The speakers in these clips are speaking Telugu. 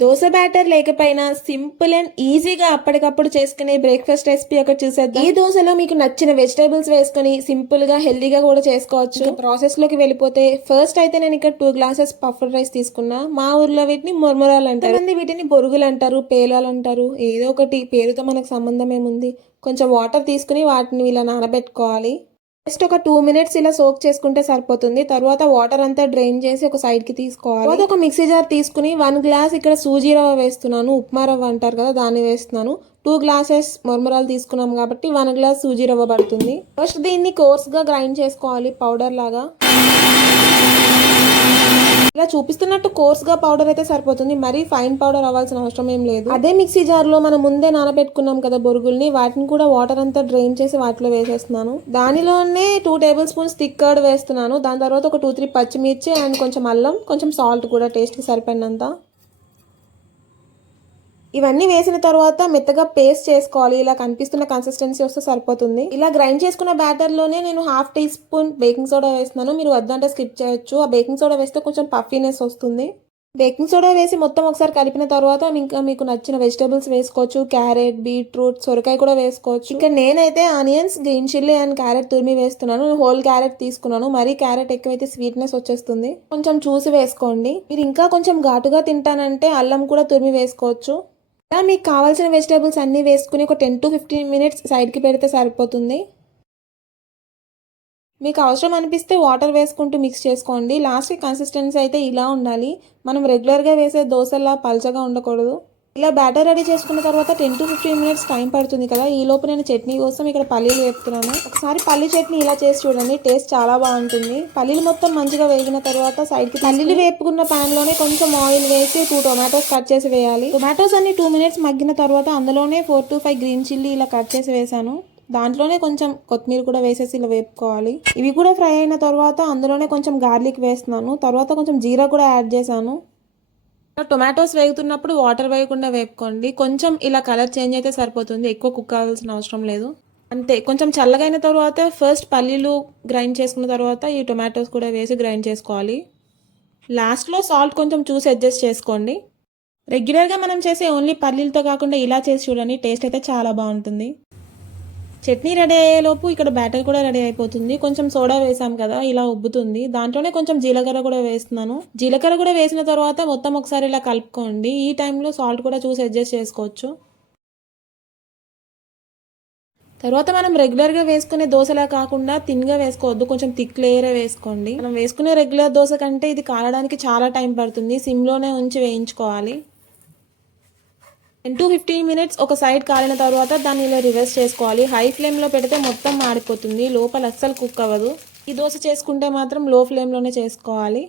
దోశ బ్యాటర్ లేకపోయినా సింపుల్ అండ్ ఈజీగా అప్పటికప్పుడు చేసుకునే బ్రేక్ఫాస్ట్ రెసిపీ ఒకటి చూసేద్దాం. ఈ దోశలో మీకు నచ్చిన వెజిటేబుల్స్ వేసుకుని సింపుల్ గా హెల్దీగా కూడా చేసుకోవచ్చు. ప్రాసెస్ లోకి వెళ్ళిపోతే ఫస్ట్ అయితే నేను ఇక్కడ 2 గ్లాసెస్ పఫ్డ్ రైస్ తీసుకున్నా. మా ఊర్లో వీటిని మురమురాలు అంటారు, కొంతమంది వీటిని బొరుగులు అంటారు, పేలాలు అంటారు. ఏదో ఒకటి పేరుతో మనకు సంబంధం ఏముంది. కొంచెం వాటర్ తీసుకుని వాటిని ఇలా నానబెట్టుకోవాలి. జస్ట్ ఒక 2 మినిట్స్ ఇలా సోక్ చేసుకుంటే సరిపోతుంది. తర్వాత వాటర్ అంతా డ్రైన్ చేసి ఒక సైడ్ కి తీసుకోవాలి. తర్వాత ఒక మిక్సీ జార్ తీసుకుని 1 గ్లాస్ ఇక్కడ సూజీ రవ్వ వేస్తున్నాను. ఉప్మా రవ్వ అంటారు కదా, దాన్ని వేస్తున్నాను. 2 గ్లాసెస్ మరమరాలు తీసుకున్నాం కాబట్టి 1 గ్లాస్ సూజీ రవ్వ పడుతుంది. ఫస్ట్ దీన్ని కోర్స్ గా గ్రైండ్ చేసుకోవాలి, పౌడర్ లాగా. ఇలా చూపిస్తున్నట్టు కోర్స్ గా పౌడర్ అయితే సరిపోతుంది, మరీ ఫైన్ పౌడర్ అవ్వాల్సిన అవసరం ఏం లేదు. అదే మిక్సీ జార్ లో మనం ముందే నానబెట్టుకున్నాం కదా బొరుగుల్ని, వాటిని కూడా వాటర్ అంతా డ్రైన్ చేసి వాటిలో వేసేస్తున్నాను. దానిలోనే 2 టేబుల్ స్పూన్స్ థిక్ కర్డ్ వేస్తున్నాను. దాని తర్వాత ఒక 2-3 పచ్చిమిర్చి అండ్ కొంచెం అల్లం, కొంచెం సాల్ట్ కూడా టేస్ట్ కి సరిపడినంత. ఇవన్నీ వేసిన తర్వాత మెత్తగా పేస్ట్ చేసుకోవాలి. ఇలా కనిపిస్తున్న కన్సిస్టెన్సీ వస్తే సరిపోతుంది. ఇలా గ్రైండ్ చేసుకున్న బ్యాటర్ లోనే నేను 1/2 టీ స్పూన్ బేకింగ్ సోడా వేస్తున్నాను. మీరు వద్దంటే స్కిప్ చేయొచ్చు. ఆ బేకింగ్ సోడా వేస్తే కొంచెం పఫీనెస్ వస్తుంది. బేకింగ్ సోడా వేసి మొత్తం ఒకసారి కలిపిన తర్వాత ఇంకా మీకు నచ్చిన వెజిటేబుల్స్ వేసుకోవచ్చు. క్యారెట్, బీట్రూట్, సొరకాయ కూడా వేసుకోవచ్చు. ఇంకా నేనైతే onions, green chilli and carrot తురిమి వేస్తున్నాను. నేను హోల్ క్యారెట్ తీసుకున్నాను. మరీ క్యారెట్ ఎక్కువైతే స్వీట్నెస్ వచ్చేస్తుంది, కొంచెం చూసి వేసుకోండి. మీరు ఇంకా కొంచెం ఘాటుగా తింటానంటే అల్లం కూడా తురిమి వేసుకోవచ్చు. ఇలా మీకు కావాల్సిన వెజిటేబుల్స్ అన్నీ వేసుకుని ఒక 10 to 15 మినిట్స్ సైడ్కి పెడితే సరిపోతుంది. మీకు అవసరం అనిపిస్తే వాటర్ వేసుకుంటూ మిక్స్ చేసుకోండి. లాస్ట్కి కన్సిస్టెన్సీ అయితే ఇలా ఉండాలి. మనం రెగ్యులర్గా వేసే దోశలా పల్చగా ఉండకూడదు. ఇలా బ్యాటర్ రెడీ చేసుకున్న తర్వాత 10 to 15 మినిట్స్ టైం పడుతుంది కదా. ఈ లోపు నేను చట్నీ కోసం ఇక్కడ పల్లీలు వేపుతున్నాను. ఒకసారి పల్లీ చట్నీ ఇలా చేసి చూడండి, టేస్ట్ చాలా బాగుంటుంది. పల్లీలు మొత్తం మంచిగా వేగిన తర్వాత సైడ్కి పల్లీలు వేపుకున్న ప్యాన్ లోనే కొంచెం ఆయిల్ వేసి 2 టొమాటోస్ కట్ చేసి వేయాలి. టొమాటోస్ అన్ని 2 మినిట్స్ మగ్గిన తర్వాత అందులోనే 4 to 5 గ్రీన్ చిల్లీ ఇలా కట్ చేసి వేసాను. దాంట్లోనే కొంచెం కొత్తిమీర కూడా వేసేసి ఇలా వేపుకోవాలి. ఇవి కూడా ఫ్రై అయిన తర్వాత అందులోనే కొంచెం గార్లిక్ వేస్తున్నాను. తర్వాత కొంచెం జీరా కూడా యాడ్ చేశాను. టొమాటోస్ వేగుతున్నప్పుడు వాటర్ వేయకుండా వేపుకోండి. కొంచెం ఇలా కలర్ చేంజ్ అయితే సరిపోతుంది, ఎక్కువ కుక్ అవ్వాల్సిన అవసరం లేదు. అంతే. కొంచెం చల్లగైన తర్వాత ఫస్ట్ పల్లీలు గ్రైండ్ చేసుకున్న తర్వాత ఈ టొమాటోస్ కూడా వేసి గ్రైండ్ చేసుకోవాలి. లాస్ట్లో సాల్ట్ కొంచెం చూసి అడ్జస్ట్ చేసుకోండి. రెగ్యులర్గా మనం చేసే ఓన్లీ పల్లీలతో కాకుండా ఇలా చేసి చూడండి, టేస్ట్ అయితే చాలా బాగుంటుంది. చట్నీ రెడీ అయ్యేలోపు ఇక్కడ బ్యాటర్ కూడా రెడీ అయిపోతుంది. కొంచెం సోడా వేసాం కదా, ఇలా ఉబ్బుతుంది. దాంట్లోనే కొంచెం జీలకర్ర కూడా వేస్తున్నాను. జీలకర్ర కూడా వేసిన తర్వాత మొత్తం ఒకసారి ఇలా కలుపుకోండి. ఈ టైంలో సాల్ట్ కూడా చూసి అడ్జస్ట్ చేసుకోవచ్చు. తర్వాత మనం రెగ్యులర్గా వేసుకునే దోశలా కాకుండా తిన్గా వేసుకోవద్దు, కొంచెం థిక్ లేయరే వేసుకోండి. మనం వేసుకునే రెగ్యులర్ దోశ కంటే ఇది కాలడానికి చాలా టైం పడుతుంది. సిమ్లోనే ఉంచి వేయించుకోవాలి. 10 to 15 మినిట్స్ ఒక సైడ్ కాలిన తర్వాత దాన్ని ఇలా రివర్స్ చేసుకోవాలి. హై ఫ్లేమ్లో పెడితే మొత్తం మాడిపోతుంది, లోపల అస్సలు కుక్ అవ్వదు. ఈ దోశ చేసుకుంటే మాత్రం లో ఫ్లేమ్లోనే చేసుకోవాలి.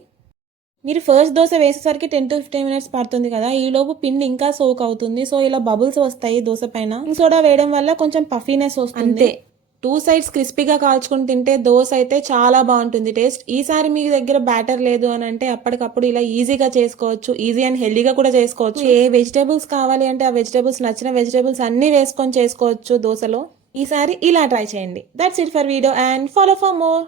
మీరు ఫస్ట్ దోశ వేసేసరికి 10 to 15 మినిట్స్ పడుతుంది కదా, ఈ లోపు పిండి ఇంకా సోక్ అవుతుంది. సో ఇలా బబుల్స్ వస్తాయి దోశ పైన. సోడా వేయడం వల్ల కొంచెం పఫీనెస్ వస్తుంది. 2 సైడ్స్ క్రిస్పీగా కాల్చుకుని తింటే దోశ అయితే చాలా బాగుంటుంది టేస్ట్. ఈసారి మీ దగ్గర బ్యాటర్ లేదు అని అంటే అప్పటికప్పుడు ఇలా ఈజీగా చేసుకోవచ్చు. ఈజీ అండ్ హెల్దీగా కూడా చేసుకోవచ్చు. ఏ వెజిటేబుల్స్ కావాలి అంటే ఆ వెజిటేబుల్స్, నచ్చిన వెజిటేబుల్స్ అన్నీ వేసుకొని చేసుకోవచ్చు దోశలో. ఈసారి ఇలా ట్రై చేయండి. That's it for video and follow for more.